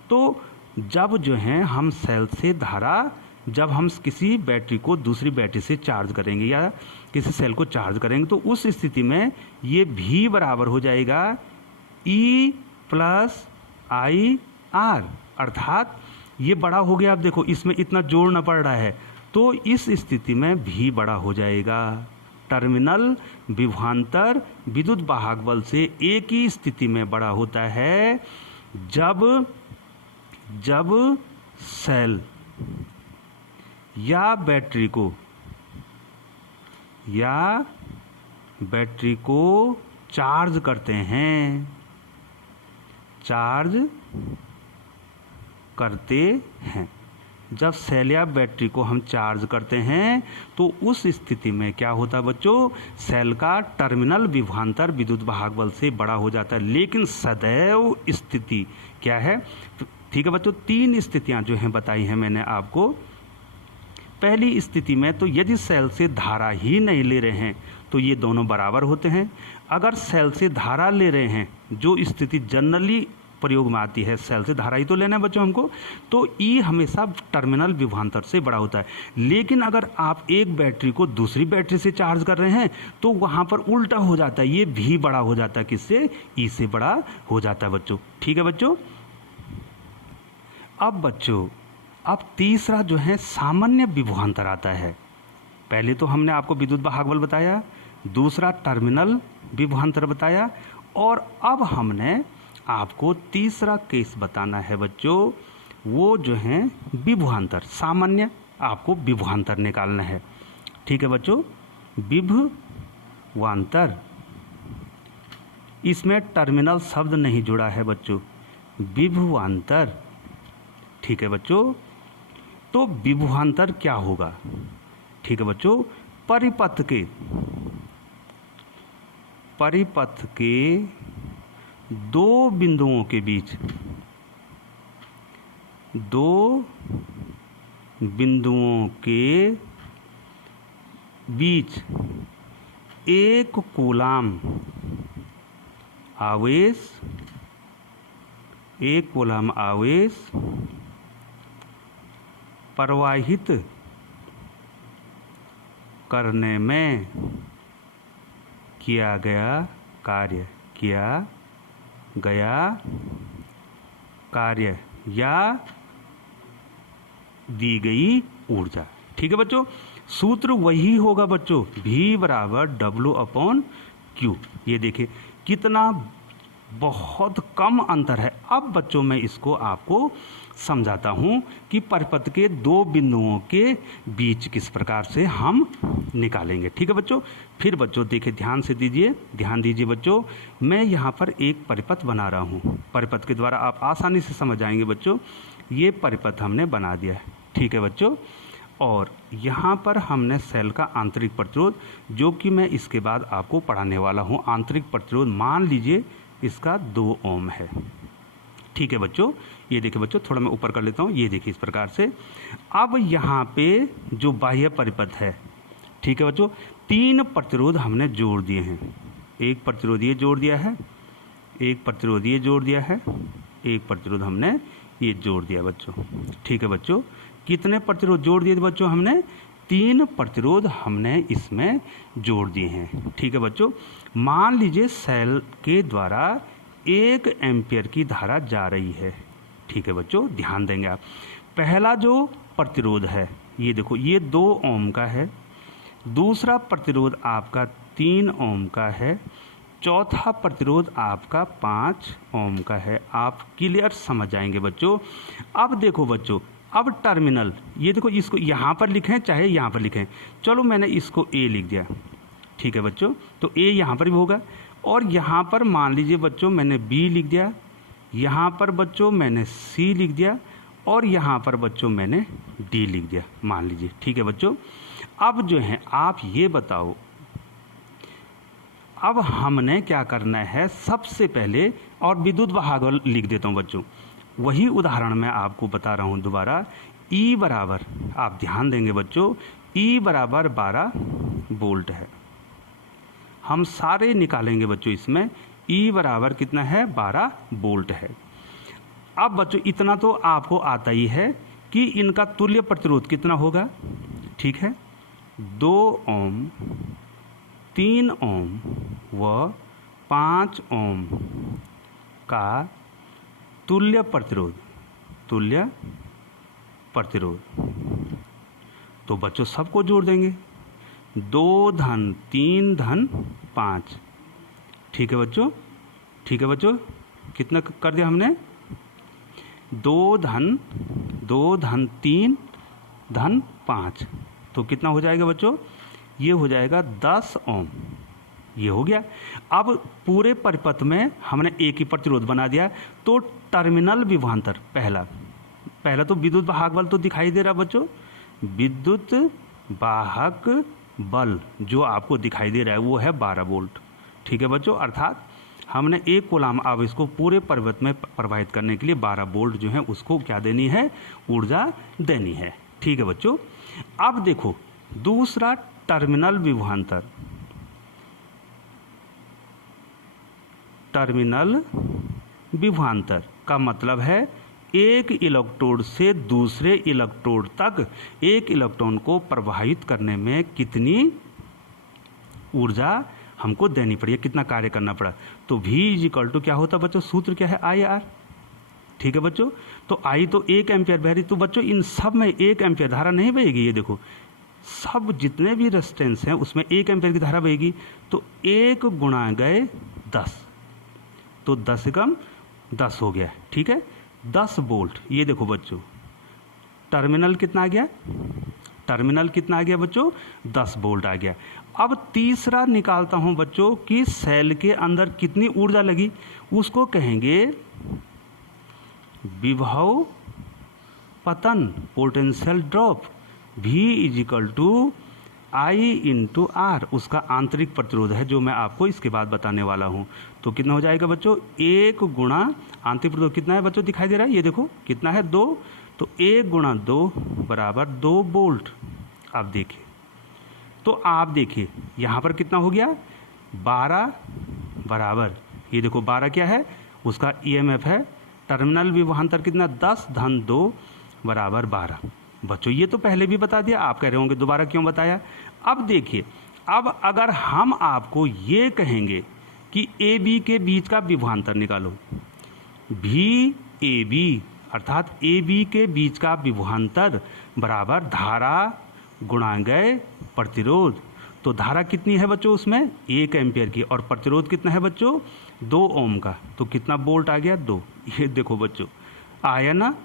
तो जब जो है हम सेल से धारा, जब हम किसी बैटरी को दूसरी बैटरी से चार्ज करेंगे या किसी सेल को चार्ज करेंगे तो उस स्थिति में ये V बराबर हो जाएगा E प्लस आई आर, अर्थात ये बड़ा हो गया। अब देखो इसमें इतना जोड़ना पड़ रहा है, तो इस स्थिति में V बड़ा हो जाएगा। टर्मिनल विभवांतर विद्युत वाहक बल से एक ही स्थिति में बड़ा होता है जब सेल या बैटरी को चार्ज करते हैं, जब सेल या बैटरी को हम चार्ज करते हैं तो उस स्थिति में क्या होता है बच्चों, सेल का टर्मिनल विभवांतर विद्युत वाहक बल से बड़ा हो जाता है। लेकिन सदैव स्थिति क्या है, ठीक है बच्चों, तीन स्थितियां जो हैं बताई हैं मैंने आपको। पहली स्थिति में तो यदि सेल से धारा ही नहीं ले रहे हैं तो ये दोनों बराबर होते हैं। अगर सेल से धारा ले रहे हैं, जो स्थिति जनरली प्रयोग में आती है, सेल से धारा ही तो लेना है बच्चों हमको, तो E हमेशा टर्मिनल विभवांतर से बड़ा होता है। लेकिन अगर आप एक बैटरी को दूसरी बैटरी से चार्ज कर रहे हैं तो वहां पर उल्टा हो जाता है, ये भी बड़ा हो जाता है, किससे, E से बड़ा हो जाता है बच्चों। ठीक है बच्चों। अब बच्चों अब तीसरा जो है सामान्य विभवांतर आता है। पहले तो हमने आपको विद्युत वाहक बल बताया, दूसरा टर्मिनल विभवांतर बताया, और अब हमने आपको तीसरा केस बताना है बच्चों, वो जो है विभवांतर, सामान्य आपको विभवांतर निकालना है। ठीक है बच्चों, विभवांतर, इसमें टर्मिनल शब्द नहीं जुड़ा है बच्चों, विभवांतर। ठीक है बच्चों, तो विभवांतर क्या होगा, ठीक है बच्चों, परिपथ के दो बिंदुओं के बीच, दो बिंदुओं के बीच एक कूलाम आवेश, एक कूलाम आवेश प्रवाहित करने में किया गया कार्य, किया गया कार्य या दी गई ऊर्जा। ठीक है बच्चों, सूत्र वही होगा बच्चों, V बराबर W/Q। ये देखिए कितना बहुत कम अंतर है। अब बच्चों मैं इसको आपको समझाता हूं कि परिपथ के दो बिंदुओं के बीच किस प्रकार से हम निकालेंगे। ठीक है बच्चों, फिर बच्चों देखिए ध्यान से दीजिए, ध्यान दीजिए बच्चों, मैं यहाँ पर एक परिपथ बना रहा हूँ। परिपथ के द्वारा आप आसानी से समझ जाएंगे बच्चों। ये परिपथ हमने बना दिया है। ठीक है बच्चों, और यहाँ पर हमने सेल का आंतरिक प्रतिरोध, जो कि मैं इसके बाद आपको पढ़ाने वाला हूँ, आंतरिक प्रतिरोध मान लीजिए इसका 2 ओम है। ठीक है बच्चों, ये देखिए बच्चों, थोड़ा मैं ऊपर कर लेता हूँ। ये देखिए इस प्रकार से। अब यहाँ पे जो बाह्य परिपथ है, ठीक है बच्चों, 3 प्रतिरोध हमने जोड़ दिए हैं। एक प्रतिरोध ये जोड़ दिया है, एक प्रतिरोध ये जोड़ दिया है, एक प्रतिरोध हमने ये जोड़ दिया बच्चों। ठीक है बच्चों, कितने प्रतिरोध जोड़ दिए बच्चों हमने? 3 प्रतिरोध हमने इसमें जोड़ दिए हैं। ठीक है बच्चों, मान लीजिए सेल के द्वारा 1 एम्पियर की धारा जा रही है। ठीक है बच्चों, ध्यान देंगे आप। पहला जो प्रतिरोध है ये देखो, ये 2 ओम का है। दूसरा प्रतिरोध आपका 3 ओम का है। चौथा प्रतिरोध आपका 5 ओम का है। आप क्लियर समझ जाएंगे बच्चों। अब देखो बच्चों, अब टर्मिनल, ये देखो, इसको यहाँ पर लिखें चाहे यहाँ पर लिखें, चलो मैंने इसको ए लिख दिया। ठीक है बच्चों, तो ए यहाँ पर भी होगा, और यहाँ पर मान लीजिए बच्चों मैंने बी लिख दिया, यहाँ पर बच्चों मैंने सी लिख दिया, और यहाँ पर बच्चों मैंने डी लिख दिया, मान लीजिए। ठीक है बच्चों, अब जो है आप ये बताओ, अब हमने क्या करना है सबसे पहले, और विद्युत वाहक लिख देता हूँ बच्चों, वही उदाहरण मैं आपको बता रहा हूँ दोबारा। E बराबर, आप ध्यान देंगे बच्चों, E बराबर 12 वोल्ट है। हम सारे निकालेंगे बच्चों इसमें। E बराबर कितना है? 12 वोल्ट है। अब बच्चों इतना तो आपको आता ही है कि इनका तुल्य प्रतिरोध कितना होगा। ठीक है, 2 ओम, 3 ओम व 5 ओम का तुल्य प्रतिरोध, तुल्य प्रतिरोध। तो बच्चों सबको जोड़ देंगे, 2 धन 3 धन 5। ठीक है बच्चों, ठीक है बच्चों, कितना कर दिया हमने? 2 धन 3 धन 5, तो कितना हो जाएगा बच्चों? ये हो जाएगा 10 ओम। ये हो गया। अब पूरे परिपथ में हमने एक ही प्रतिरोध बना दिया, तो टर्मिनल विभवांतर, पहला तो विद्युत वाहक बल तो दिखाई दे रहा बच्चों, विद्युत वाहक बल जो आपको दिखाई दे रहा है वो है 12 वोल्ट। ठीक है बच्चों, अर्थात हमने एक कूलाम आवेश को पूरे परिपथ में प्रवाहित करने के लिए 12 वोल्ट जो है उसको क्या देनी है? ऊर्जा देनी है। ठीक है बच्चों, अब देखो दूसरा टर्मिनल विभवांतर, टर्मिनल विभवांतर का मतलब है एक इलेक्ट्रोड से दूसरे इलेक्ट्रोड तक एक इलेक्ट्रॉन को प्रवाहित करने में कितनी ऊर्जा हमको देनी पड़ी, कितना कार्य करना पड़ा। तो V = क्या होता बच्चों? सूत्र क्या है? IR। ठीक है बच्चों, तो I तो 1 एम्पियर बह रही, तो बच्चों इन सब में 1 एम्पियर धारा नहीं बहेगी। ये देखो सब जितने भी रेजिस्टेंस हैं उसमें 1 एम्पियर की धारा बहेगी, तो 1 गुणा गए 10, तो 10 कम 10 हो गया। ठीक है, 10 वोल्ट। ये देखो बच्चों टर्मिनल कितना आ गया? टर्मिनल कितना आ गया बच्चों? 10 वोल्ट आ गया। अब तीसरा निकालता हूं बच्चों कि सेल के अंदर कितनी ऊर्जा लगी, उसको कहेंगे विभव पतन, potential drop. V = I into R उसका आंतरिक प्रतिरोध है, जो मैं आपको इसके बाद बताने वाला हूँ। तो कितना हो जाएगा बच्चों, 1 गुणा आंतरिक प्रतिरोध कितना है बच्चों, दिखाई दे रहा है, ये देखो कितना है 2, तो 1 गुणा 2 बराबर 2 वोल्ट। अब देखिए, तो आप देखिए यहाँ पर कितना हो गया, 12 बराबर, ये देखो 12 क्या है, उसका EMF है, टर्मिनल विभवांतर कितना 10 धन 2 बराबर 12। बच्चों ये तो पहले भी बता दिया, आप कह रहे होंगे दोबारा क्यों बताया। अब देखिए, अब अगर हम आपको ये कहेंगे कि AB के बीच का विभवांतर निकालो, VAB अर्थात AB के बीच का विभवांतर बराबर धारा गुणांक प्रतिरोध। तो धारा कितनी है बच्चों उसमें, 1 एम्पियर की, और प्रतिरोध कितना है बच्चों 2 ओम का, तो कितना वोल्ट आ गया 2। ये देखो बच्चों आया ना,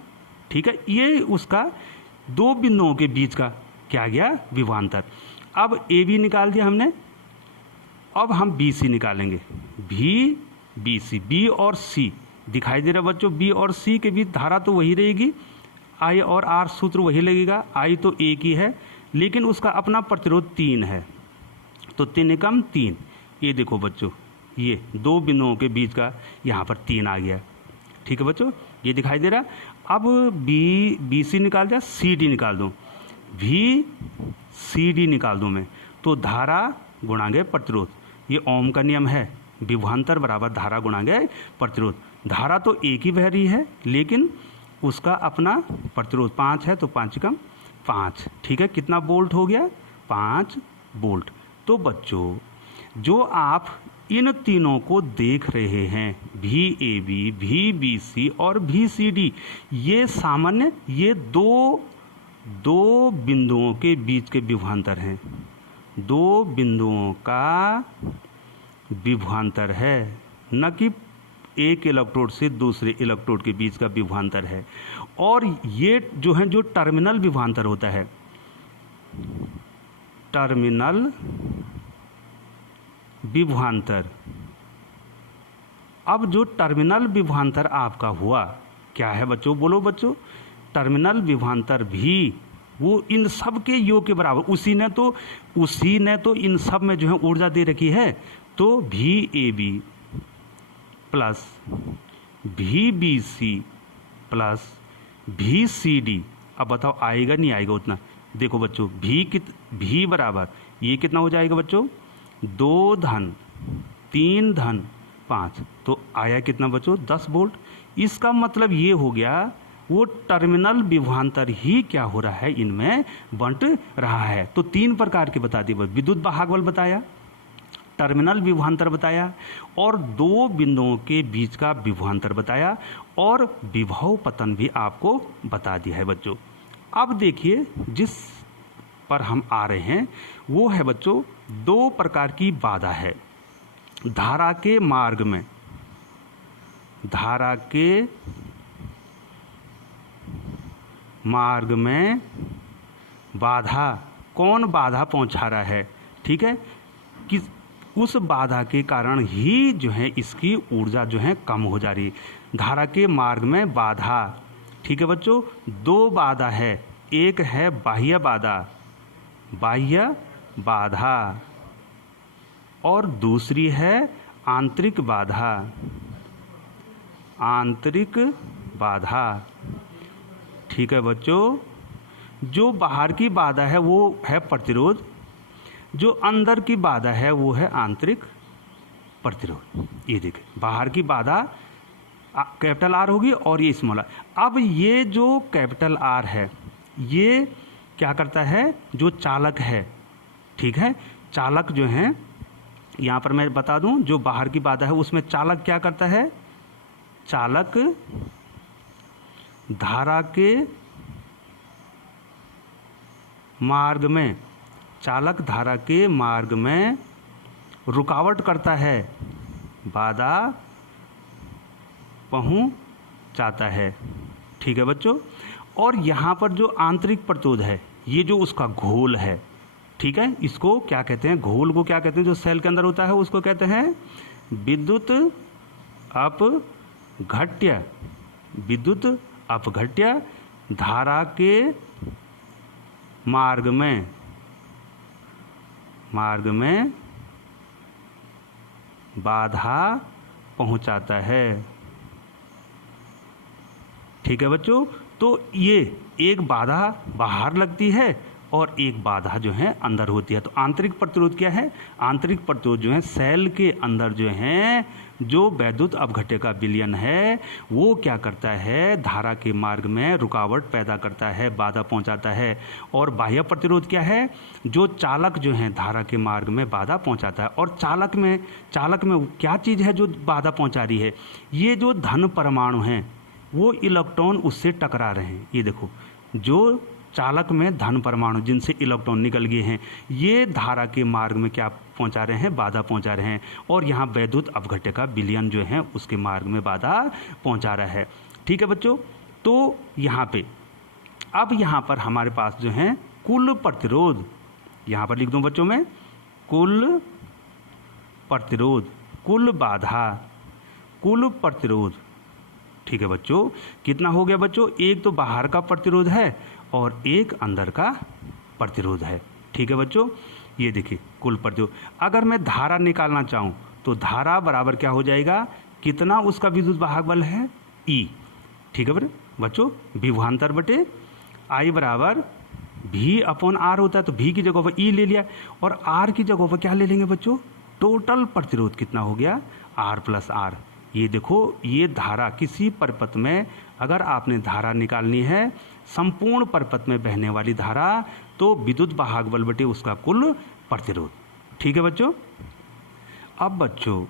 ठीक है, ये उसका 2 बिंदुओं के बीच का क्या गया विभवांतर। अब AB निकाल दिया हमने, अब हम BC निकालेंगे, BC, B और C दिखाई दे रहा है बच्चों, B और C के बीच धारा तो वही रहेगी, I और R सूत्र वही लगेगा, I तो एक ही है, लेकिन उसका अपना प्रतिरोध 3 है, तो 3 एकम 3। ये देखो बच्चों, ये 2 बिंदुओं के बीच का यहाँ पर 3 आ गया, ठीक है बच्चों, ये दिखाई दे रहा। अब BC निकाल दिया, CD निकाल दूँ, VCD निकाल दूँ मैं, तो धारा गुणांक प्रतिरोध, ये ओम का नियम है, विभवांतर बराबर धारा गुणांक प्रतिरोध। धारा तो एक ही बह रही है, लेकिन उसका अपना प्रतिरोध 5 है, तो 5 एकम 5, ठीक है, कितना वोल्ट हो गया 5 वोल्ट। तो बच्चों जो आप इन तीनों को देख रहे हैं, VAB, VBC और VCD, ये सामान्य, ये दो बिंदुओं के बीच के विभवांतर हैं, 2 बिंदुओं का विभवांतर है, न कि एक इलेक्ट्रोड से दूसरे इलेक्ट्रोड के बीच का विभवांतर है। और ये जो है, जो टर्मिनल विभवांतर होता है, टर्मिनल विभवांतर, अब जो टर्मिनल विभवांतर आपका हुआ क्या है बच्चों, बोलो बच्चों, टर्मिनल विभवांतर भी वो इन सब के योग के बराबर, उसी ने तो इन सब में जो है ऊर्जा दे रखी है, तो VAB plus VBC plus VCD, अब बताओ आएगा नहीं आएगा उतना। देखो बच्चों V बराबर ये कितना हो जाएगा बच्चों, 2 धन 3 धन 5, तो आया कितना बच्चों 10 वोल्ट। इसका मतलब ये हो गया, वो टर्मिनल विभवांतर ही क्या हो रहा है, इनमें बंट रहा है। तो 3 प्रकार के बता दिए, विद्युत वाहक बल बताया, टर्मिनल विभवांतर बताया, और 2 बिंदुओं के बीच का विभवांतर बताया, और विभव पतन भी आपको बता दिया है बच्चों। अब देखिए जिस पर हम आ रहे हैं वो है बच्चों, 2 प्रकार की बाधा है धारा के मार्ग में। धारा के मार्ग में बाधा, कौन बाधा पहुंचा रहा है, ठीक है, कि उस बाधा के कारण ही जो है इसकी ऊर्जा जो है कम हो जा रही है। धारा के मार्ग में बाधा, ठीक है बच्चों, 2 बाधा है, एक है बाह्य बाधा और दूसरी है आंतरिक बाधा, ठीक है बच्चों। जो बाहर की बाधा है वो है प्रतिरोध, जो अंदर की बाधा है वो है आंतरिक प्रतिरोध। ये देखिए बाहर की बाधा कैपिटल R होगी और ये स्मॉल r। अब ये जो कैपिटल R है ये क्या करता है, जो चालक है, ठीक है, चालक जो है, यहाँ पर मैं बता दूं, जो बाहर की बाधा है उसमें चालक क्या करता है, चालक धारा के मार्ग में, चालक धारा के मार्ग में रुकावट करता है, बाधा पहुंचाता है, ठीक है बच्चों। और यहाँ पर जो आंतरिक प्रतिरोध है, ये जो उसका घोल है, ठीक है, इसको क्या कहते हैं, घोल को क्या कहते हैं, जो सेल के अंदर होता है उसको कहते हैं विद्युत अपघट्य। विद्युत अपघट्य धारा के मार्ग में मार्ग में बाधा पहुंचाता है। ठीक है बच्चों, तो ये एक बाधा बाहर लगती है और एक बाधा जो है अंदर होती है। तो आंतरिक प्रतिरोध क्या है? आंतरिक प्रतिरोध जो है सेल के अंदर जो है जो वैद्युत अपघट्य का विलयन है वो क्या करता है, धारा के मार्ग में रुकावट पैदा करता है, बाधा पहुंचाता है। और बाह्य प्रतिरोध क्या है? जो चालक जो है धारा के मार्ग में बाधा पहुंचाता है। और चालक में क्या चीज़ है जो बाधा पहुंचा रही है? ये जो धन परमाणु हैं वो इलेक्ट्रॉन उससे टकरा रहे हैं। ये देखो, जो चालक में धन परमाणु जिनसे इलेक्ट्रॉन निकल गए हैं ये धारा के मार्ग में क्या पहुंचा रहे हैं? बाधा पहुंचा रहे हैं। और यहाँ वैद्युत अपघट्य का विलयन जो है उसके मार्ग में बाधा पहुंचा रहा है। ठीक है बच्चों, तो यहाँ पे अब यहाँ पर हमारे पास जो है कुल प्रतिरोध, यहाँ पर लिख दूं बच्चों में, कुल प्रतिरोध, कुल बाधा, कुल प्रतिरोध। ठीक है बच्चों, कितना हो गया बच्चों? एक तो बाहर का प्रतिरोध है और एक अंदर का प्रतिरोध है। ठीक है बच्चों, ये देखिए कुल प्रतिरोध। अगर मैं धारा निकालना चाहूँ तो धारा बराबर क्या हो जाएगा? कितना उसका विद्युत वाहक बल है? ई। ठीक है बच्चों, विभवांतर बटे आई बराबर भी अपॉन आर होता है। तो भी की जगह पर ई ले लिया और आर की जगह पर क्या ले लेंगे बच्चों? टोटल प्रतिरोध कितना हो गया? R plus R. ये देखो, ये धारा किसी परिपथ में अगर आपने धारा निकालनी है, संपूर्ण परिपथ में बहने वाली धारा, तो विद्युत वाहक बल बटे उसका कुल प्रतिरोध। ठीक है बच्चों। अब बच्चों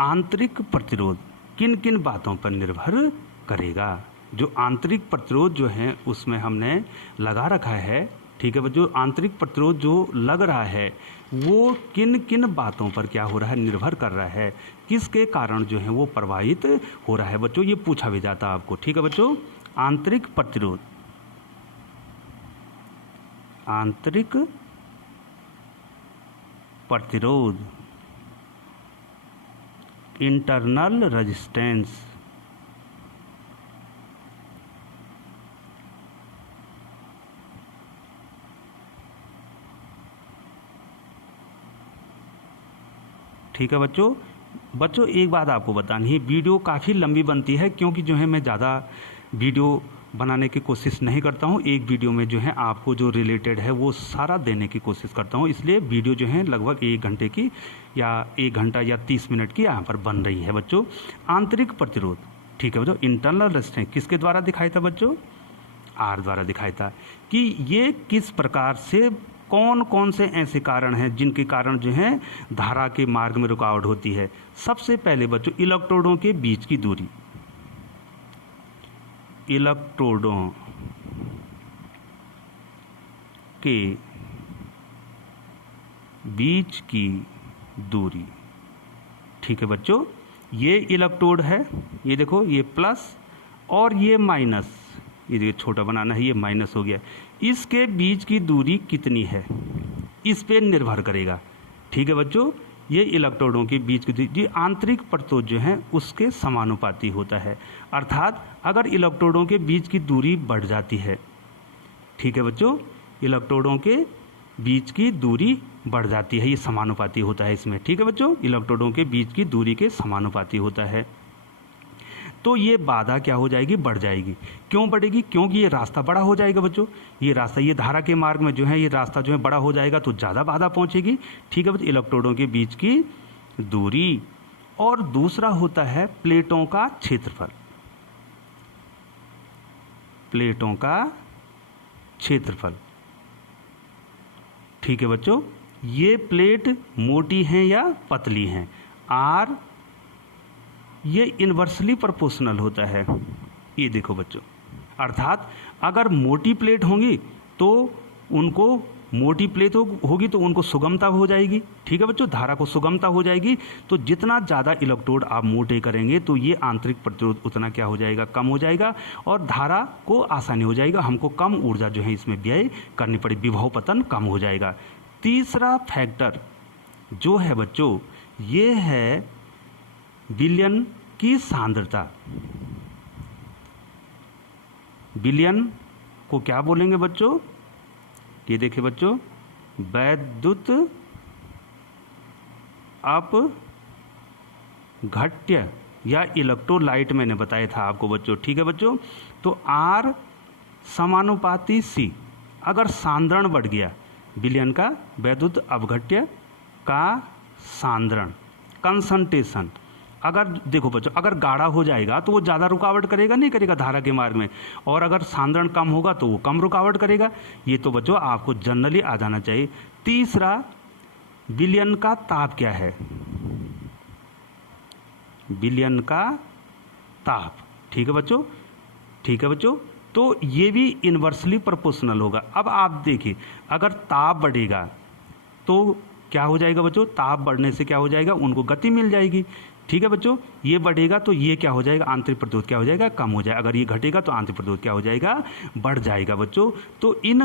आंतरिक प्रतिरोध किन किन बातों पर निर्भर करेगा? जो आंतरिक प्रतिरोध जो है उसमें हमने लगा रखा है। ठीक है बच्चों, आंतरिक प्रतिरोध जो लग रहा है वो किन किन बातों पर क्या हो रहा है? निर्भर कर रहा है। किसके कारण जो है वो प्रभावित हो रहा है बच्चों, ये पूछा भी जाता है आपको। ठीक है बच्चों, आंतरिक प्रतिरोध, आंतरिक प्रतिरोध, इंटरनल रेजिस्टेंस, ठीक है बच्चों एक बात आपको बतानी है, वीडियो काफ़ी लंबी बनती है क्योंकि जो है मैं ज़्यादा वीडियो बनाने की कोशिश नहीं करता हूँ। एक वीडियो में जो है आपको जो रिलेटेड है वो सारा देने की कोशिश करता हूँ, इसलिए वीडियो जो है लगभग 1 घंटे की या 1 घंटा या 30 मिनट की यहाँ पर बन रही है बच्चों। आंतरिक प्रतिरोध, ठीक है बच्चों, इंटरनल रेजिस्टेंस किसके द्वारा दिखाया था बच्चों? आर द्वारा दिखाया था। कि ये किस प्रकार से, कौन कौन से ऐसे कारण हैं जिनके कारण जो है धारा के मार्ग में रुकावट होती है? सबसे पहले बच्चों इलेक्ट्रोडों के बीच की दूरी, इलेक्ट्रोडों के बीच की दूरी। ठीक है बच्चों, ये इलेक्ट्रोड है, ये देखो ये प्लस और ये माइनस, ये देखिए छोटा बनाना है, ये माइनस हो गया। इसके बीच की दूरी कितनी है इस पे निर्भर करेगा। ठीक है बच्चों, ये इलेक्ट्रोडों के बीच की दूरी आंतरिक प्रतिरोध जो है उसके समानुपाती होता है। अर्थात अगर इलेक्ट्रोडों के बीच की दूरी बढ़ जाती है, ठीक है बच्चों, इलेक्ट्रोडों के बीच की दूरी बढ़ जाती है, ये समानुपाती होता है इसमें। ठीक है बच्चों, इलेक्ट्रोडों के बीच की दूरी के समानुपाती होता है। तो ये बाधा क्या हो जाएगी? बढ़ जाएगी। क्यों बढ़ेगी? क्योंकि ये रास्ता बड़ा हो जाएगा बच्चों, ये रास्ता, ये धारा के मार्ग में जो है ये रास्ता जो है बड़ा हो जाएगा तो ज़्यादा बाधा पहुंचेगी। ठीक है बच्चों, इलेक्ट्रोडों के बीच की दूरी। और दूसरा होता है प्लेटों का क्षेत्रफल, प्लेटों का क्षेत्रफल। ठीक है बच्चों, ये प्लेट मोटी हैं या पतली हैं? आर ये इन्वर्सली प्रोपोर्शनल होता है। ये देखो बच्चों, अर्थात अगर मोटी प्लेट होंगी तो उनको, मोटी प्लेट होगी तो उनको सुगमता हो जाएगी। ठीक है बच्चों, धारा को सुगमता हो जाएगी। तो जितना ज़्यादा इलेक्ट्रोड आप मोटे करेंगे तो ये आंतरिक प्रतिरोध उतना क्या हो जाएगा? कम हो जाएगा और धारा को आसानी हो जाएगा, हमको कम ऊर्जा जो है इसमें व्यय करनी पड़े, विभव पतन कम हो जाएगा। तीसरा फैक्टर जो है बच्चों ये है विलयन की सांद्रता। विलयन को क्या बोलेंगे बच्चों? ये देखिए बच्चों, वैद्युत अपघट्य या इलेक्ट्रोलाइट मैंने बताया था आपको बच्चों, ठीक है बच्चों। तो R समानुपाती C, अगर सांद्रण बढ़ गया, विलयन का वैद्युत अपघट्य का सांद्रण, कंसंट्रेशन, अगर देखो बच्चों अगर गाढ़ा हो जाएगा तो वो ज़्यादा रुकावट करेगा नहीं करेगा धारा के मार्ग में, और अगर सांद्रण कम होगा तो वो कम रुकावट करेगा। ये तो बच्चों आपको जनरली आ जाना चाहिए। तीसरा, विलयन का ताप क्या है, विलयन का ताप, ठीक है बच्चों, ठीक है बच्चों। तो ये भी इन्वर्सली प्रोपोर्शनल होगा। अब आप देखिए अगर ताप बढ़ेगा तो क्या हो जाएगा बच्चों, ताप बढ़ने से क्या हो जाएगा, उनको गति मिल जाएगी, ठीक है बच्चों। ये बढ़ेगा तो ये क्या हो जाएगा, आंतरिक प्रतिरोध क्या हो जाएगा, कम हो जाएगा। अगर ये घटेगा तो आंतरिक प्रतिरोध क्या हो जाएगा, बढ़ जाएगा बच्चों। तो इन